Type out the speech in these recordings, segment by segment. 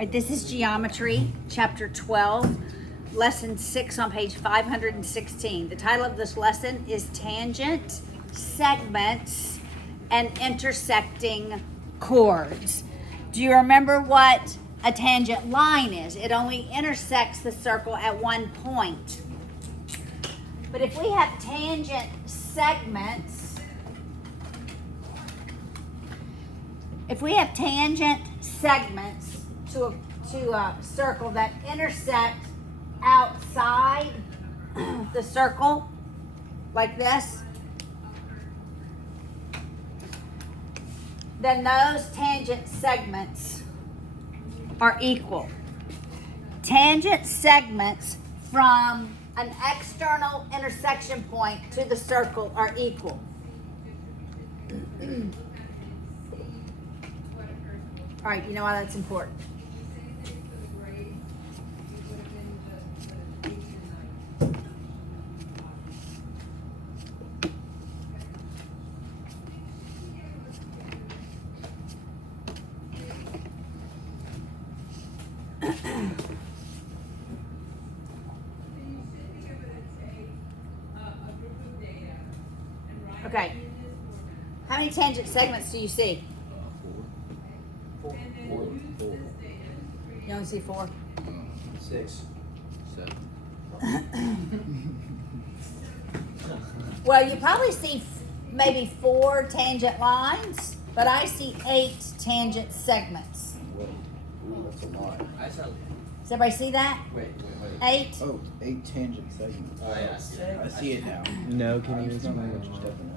right, this is Geometry, Chapter 12, Lesson 6 on page 516. The title of this lesson is Tangent, Segments, and Intersecting Chords. Do you remember what a tangent line is? It only intersects the circle at one point. But if we have tangent segments, to a circle that intersect outside the circle, like this, then those tangent segments are equal. Tangent segments from an external intersection point to the circle are equal. All right, you know why that's important? Okay. How many tangent segments do you see? Four. You only see 4? 6. 7. Well, you probably see maybe 4 tangent lines, but I see 8 tangent segments. Wait. Ooh, that's a lot. I saw. Does everybody see that? Wait. 8? Oh, 8 tangent segments. Oh, yeah. I see it now. No, can you I just don't know explain what you're stepping in.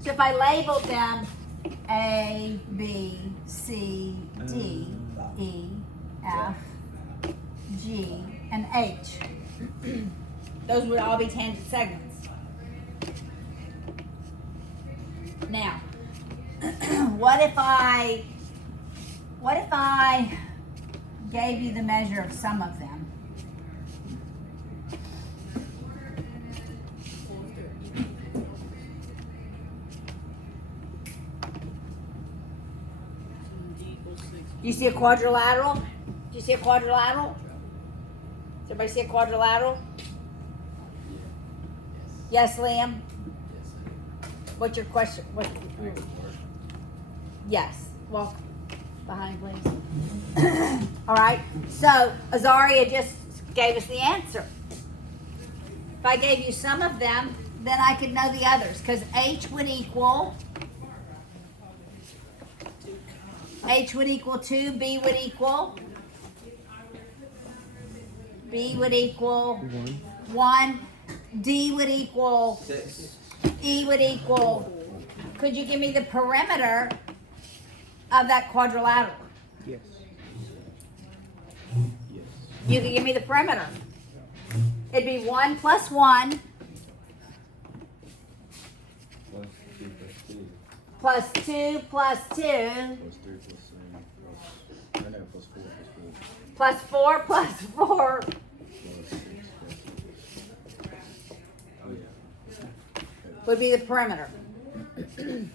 So if I labeled them A, B, C, D, E, F, G, and H, those would all be tangent segments. Now, what if I gave you the measure of some of them? Do you see a quadrilateral? Do you see a quadrilateral? Does everybody see a quadrilateral? Yes, Liam? What's your question? Yes. Walk behind, please. All right. So Azaria just gave us the answer. If I gave you some of them, then I could know the others, because H would equal 2, B would equal 1, D would equal 6. E would equal. Could you give me the perimeter of that quadrilateral? Yes. You can give me the perimeter. It'd be 1 plus 1 plus 2 plus 2 Plus 3 plus 7 plus 4 plus 4 plus 6 would be the perimeter. Wait,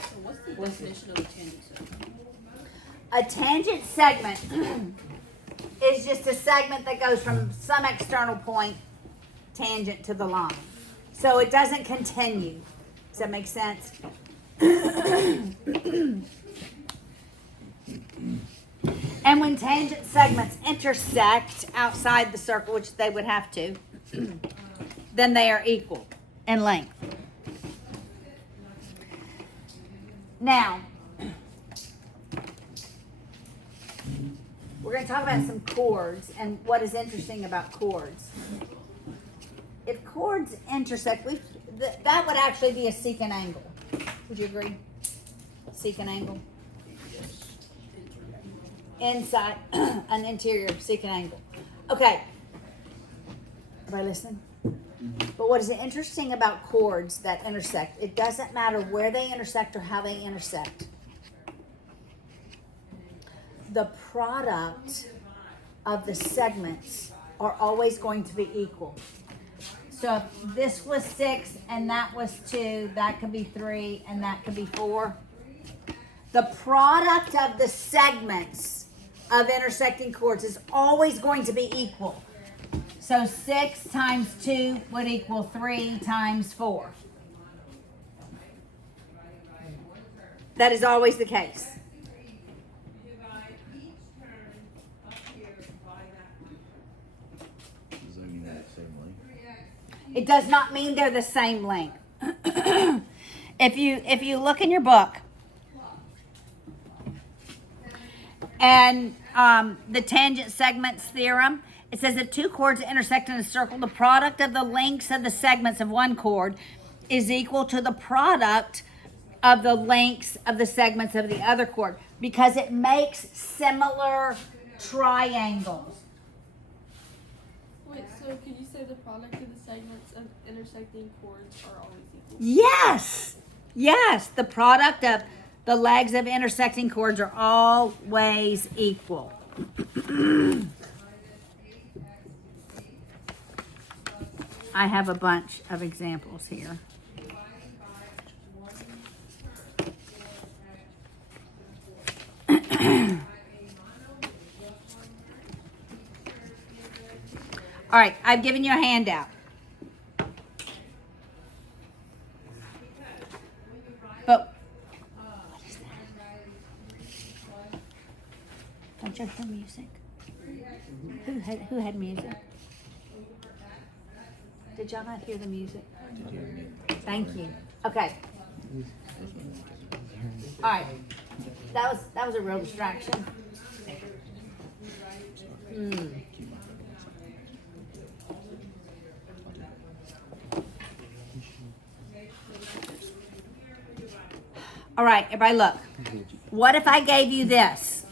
so what's the definition of a tangent segment? A tangent segment is just a segment that goes from some external point tangent to the line. So it doesn't continue. Does that make sense? And when tangent segments intersect outside the circle, which they would have to, then they are equal in length. Now, we're going to talk about some chords and what is interesting about chords. If chords intersect, that would actually be a secant angle. Would you agree? Secant angle? Inside, an interior secant angle. Okay. Everybody listening? But what is interesting about chords that intersect, it doesn't matter where they intersect or how they intersect. The product of the segments are always going to be equal. So if this was 6 and that was 2, that could be 3 and that could be 4. the product of the segments of intersecting chords is always going to be equal. So 6 times 2 would equal 3 times 4. That is always the case. Does that mean they're the same length? It does not mean they're the same length. If you look in your book and the tangent segments theorem, it says if two chords intersect in a circle, the product of the lengths of the segments of one chord is equal to the product of the lengths of the segments of the other chord, because it makes similar triangles. Wait, so could you say the product of the segments of intersecting chords are always equal? Yes, the product of the legs of intersecting chords are always equal. I have a bunch of examples here. All right, I've given you a handout. But don't you hear music? Who had music? Did y'all not hear the music? Thank you. Okay. All right. That was a real distraction. All right, everybody look. What if I gave you this?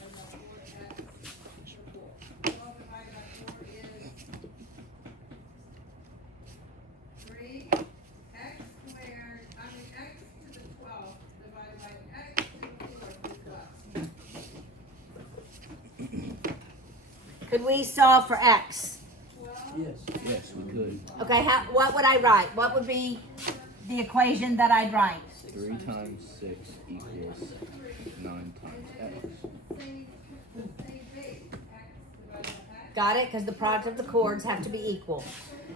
Could we solve for x? Yes, we could. Okay, what would I write? What would be the equation that I'd write? 3 times 6 equals 9 times x. Got it? Because the product of the chords have to be equal.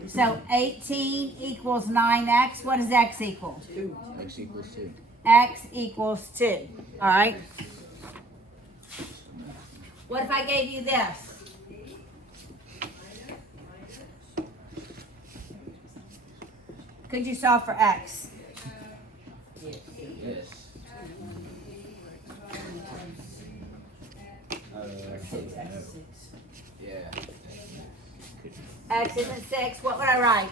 So 18 equals 9x. What does x equal? 2. X equals 2. X equals 2. All right. What if I gave you this? Could you solve for x? Yes. Yeah. X isn't 6. What would I write?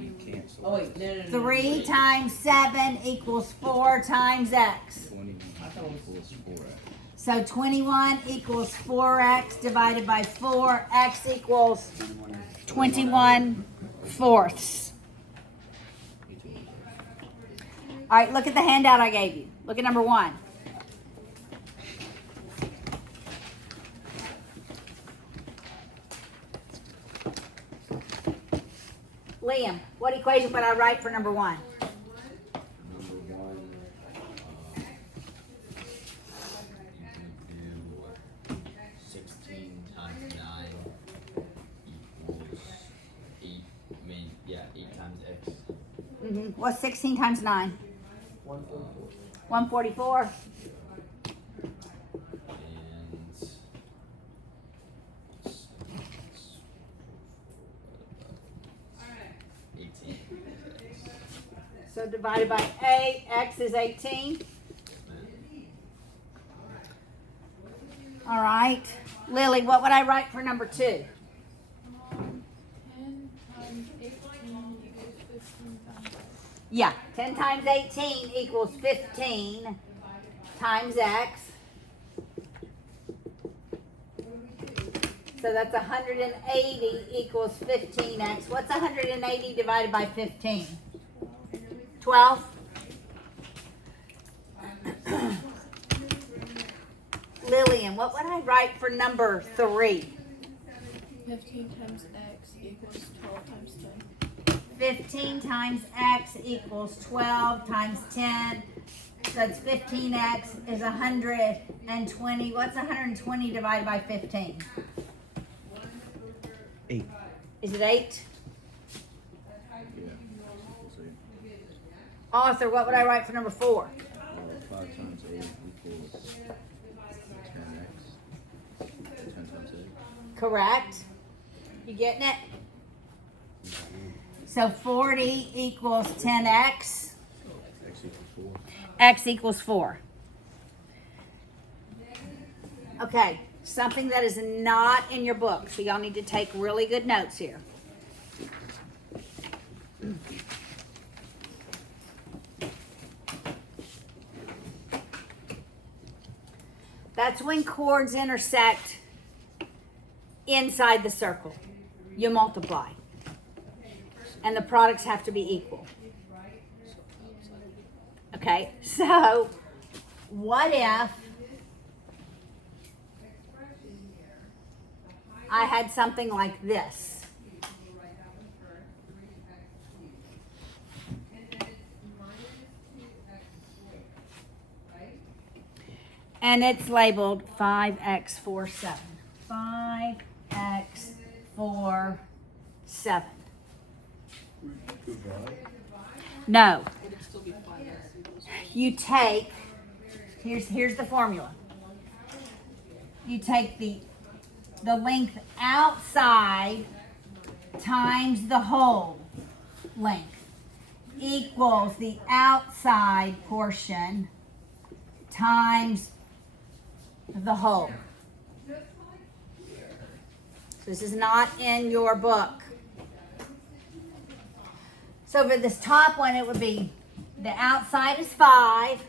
You cancel. Oh wait, no. 3 times 7 equals 4 times x. 21 equals 4x. So 21 equals 4x divided by 4. X equals 21 fourths. All right, look at the handout I gave you. Look at number 1. Liam, what equation would I write for number 1? Number 1. You do 16 times 9 equals 8. 8 times x. What's 16 times 9? 144. 144. And 18. So divided by 8, x is 18. All right. Lily, what would I write for number 2? 10 times 18 equals 15 times x. Yeah, 10 times 18 equals 15 times x. So that's 180 equals 15x. What's 180 divided by 15? 12? Lillian, what would I write for number 3? 15 times x equals 12 times 10. 15 times x equals 12 times 10. So it's 15x is 120. What's 120 divided by 15? 8. Is it 8? Yeah. Let's see. Author, what would I write for number 4? 5 times 8 equals 10x. 10 times 8. Correct. You getting it? So 40 equals 10x. X equals 4. X equals 4. Okay, something that is not in your book. So y'all need to take really good notes here. That's when chords intersect inside the circle. You multiply. And the products have to be equal. Okay, so what if I had something like this? And it's labeled 5x47. 5x47. No. You take, here's the formula. You take the length outside times the whole length equals the outside portion times the whole. This is not in your book. So for this top one, it would be the outside is 5.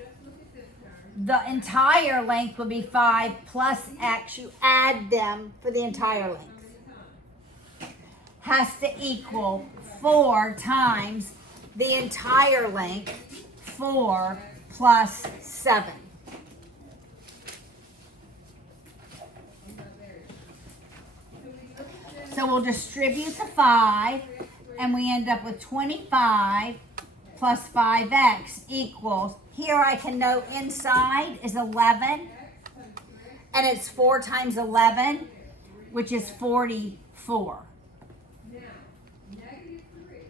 The entire length would be 5 plus x. You add them for the entire length. Has to equal 4 times the entire length. 4 plus 7. So we'll distribute the 5, and we end up with 25 plus 5x equals, here I can note inside is 11, and it's 4 times 11, which is 44. Now, negative 3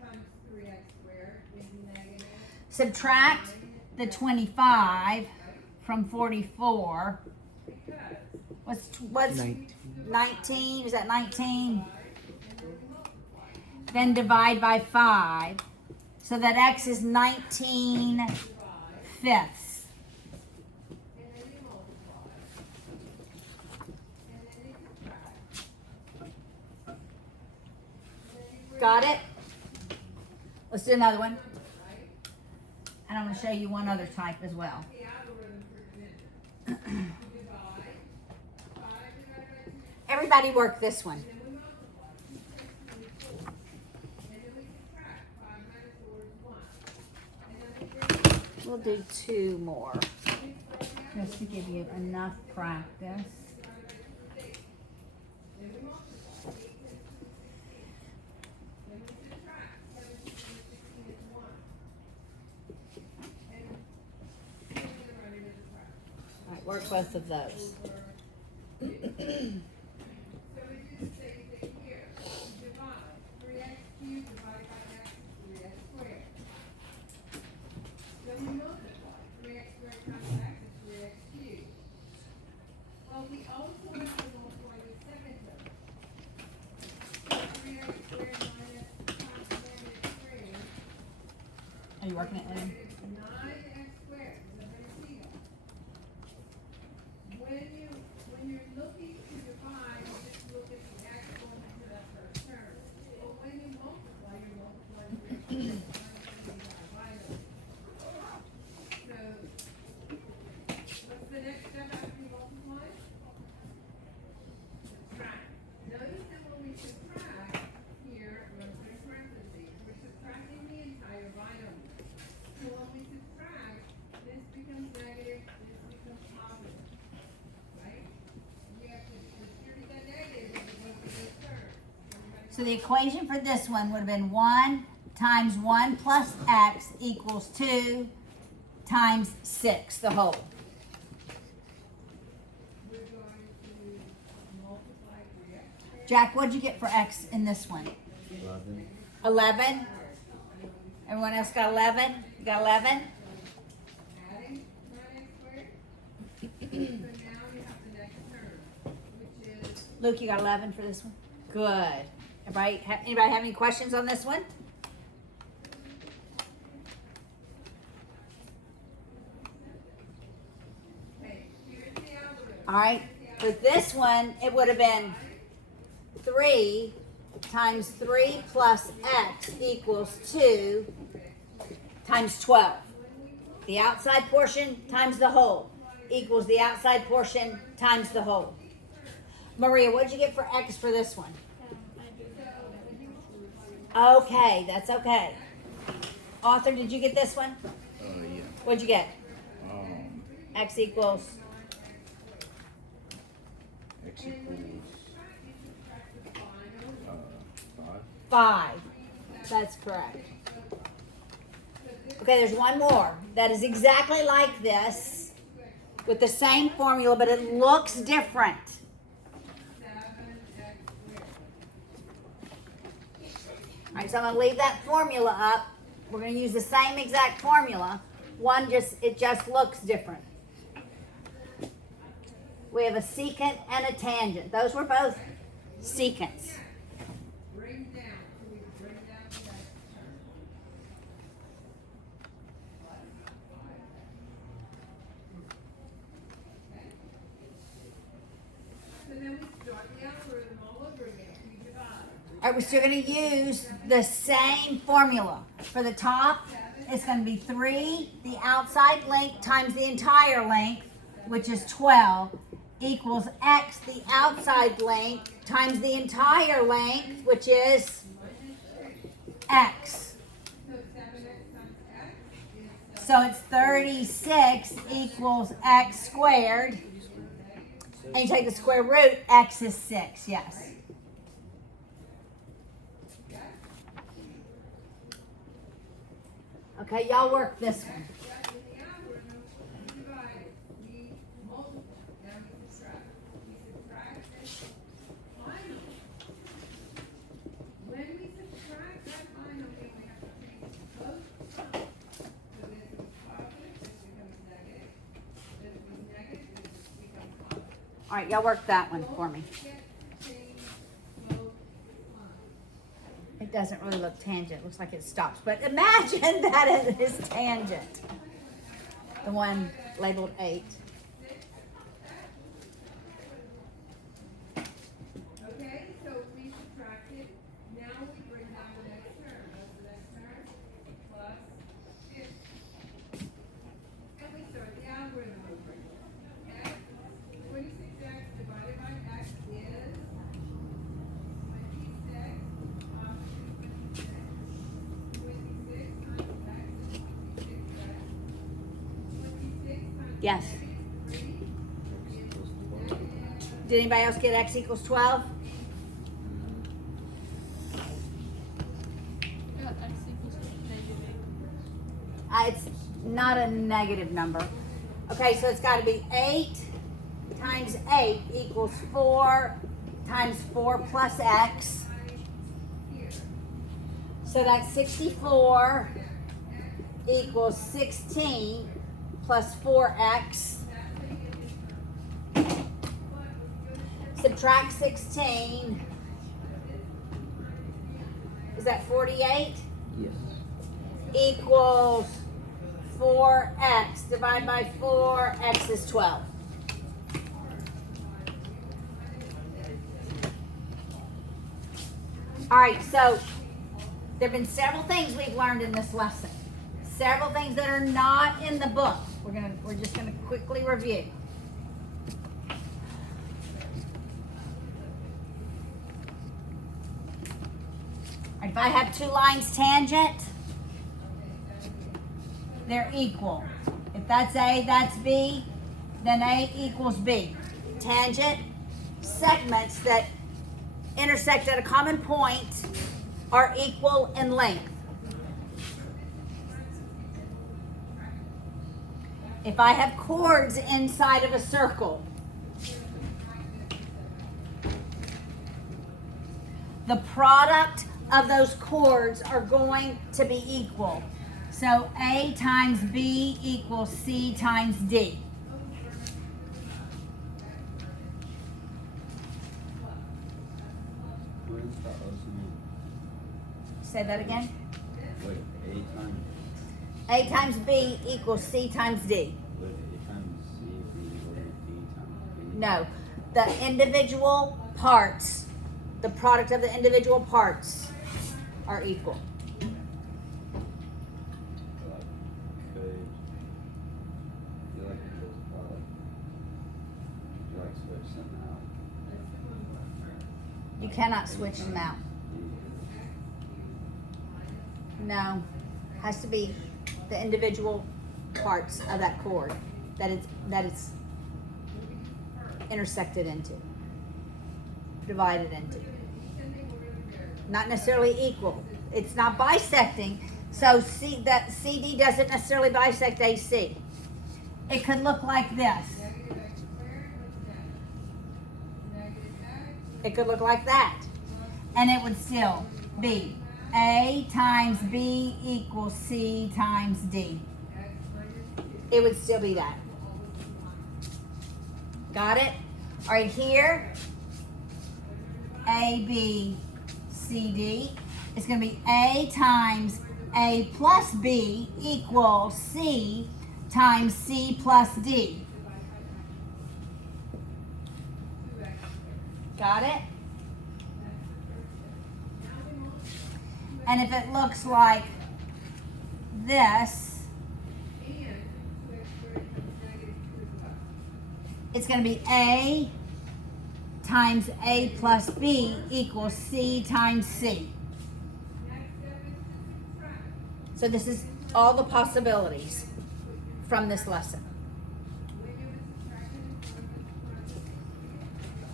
times 3x squared is negative. Subtract the 25 from 44. What's 19? Is that 19? Then divide by 5. So that x is 19 fifths. Got it? Let's do another one. And I'm going to show you one other type as well. Everybody work this one. We'll do 2 more, just to give you enough practice. All right, work both of those. Are you working it, Lynn? 9x squared. When you're looking to divide, you just look at the x going into that first term. But when you multiply, you're multiplying with x squared. So, what's the next step after you multiply? Subtract. Notice that when we subtract here, we're going to put in parentheses. We're subtracting the entire binomial. So when we subtract, this becomes negative, this becomes positive. Right? We have to distribute that negative when we go to this term. So the equation for this one would have been 1 times 1 plus x equals 2 times 6, the whole. We're going to multiply the x squared. Jack, what'd you get for x in this one? 11. 11? Everyone else got 11? You got 11? Adding 9x squared. So now you have the next term, which is Luke, you got 11 for this one? Good. Anybody have any questions on this one? okay, here's the algorithm. All right. For this one, it would have been 3 times 3 plus x equals 2 times 12. The outside portion times the whole equals the outside portion times the whole. Maria, what did you get for x for this one? Okay, that's okay. Author, did you get this one? Yeah. What'd you get? Um, X equals X equals 5. 5. That's correct. Okay, there's one more that is exactly like this with the same formula, but it looks different. 7x squared. All right, so I'm gonna leave that formula up. We're gonna use the same exact formula. It just looks different. We have a secant and a tangent. Those were both secants. Bring down, so we bring down the next term. So then we start the algorithm all over again. We divide. All right, we're still going to use the same formula. For the top, it's going to be 3, the outside length times the entire length, which is 12, equals x, the outside length, times the entire length, which is x. So 7x times x is So it's 36 equals x squared. And you take the square root, x is 6, yes. Okay, y'all work this one. in the algorithm. We divide, we multiply, then we subtract. We subtract this final. When we subtract that final, we have to change both signs. So this was positive, this becomes negative. This was negative, this becomes positive. All right, y'all work that one for me. Get to change both signs. It doesn't really look tangent. It looks like it stops. But imagine that it is tangent. The one labeled 8. Okay, so we subtracted, now we bring down the next term, what's the next term? Plus 50. And we start the algorithm over. X, 26x divided by x is 26, 26. 26 times x is 26x. 26 times Yes. negative 3 is negative. Did anybody else get x equals 12? Got x equals -8. It's not a negative number. Okay, so it's got to be 8 times 8 equals 4 times 4 plus x. So that's 64 equals 16 plus 4x. Subtract 16. Is that 48? Yes. Equals 4x. Divide by 4, x is 12. All right, so there have been several things we've learned in this lesson. Several things that are not in the book. We're just gonna quickly review. If I have two lines tangent, they're equal. If that's A, that's B, then A equals B. Tangent segments that intersect at a common point are equal in length. If I have chords inside of a circle, the product of those chords are going to be equal. So A times B equals C times D. What is the ultimate? Say that again. Wait, A times. A times B equals C times D. Wait, A times C be equal to D times B. No, the individual parts, the product of the individual parts are equal. Like, could you like switch them out? You cannot switch them out. No, has to be the individual parts of that chord that it's intersected into, divided into. Not necessarily equal. It's not bisecting, so that CD doesn't necessarily bisect AC. It could look like this. It could look like that, and it would still be A times B equals C times D. It would still be that. Got it? All right, here, A, B, C, D. It's going to be A times A plus B equals C times C plus D. Got it? And if it looks like this, it's going to be A times A plus B equals C times C. So this is all the possibilities from this lesson.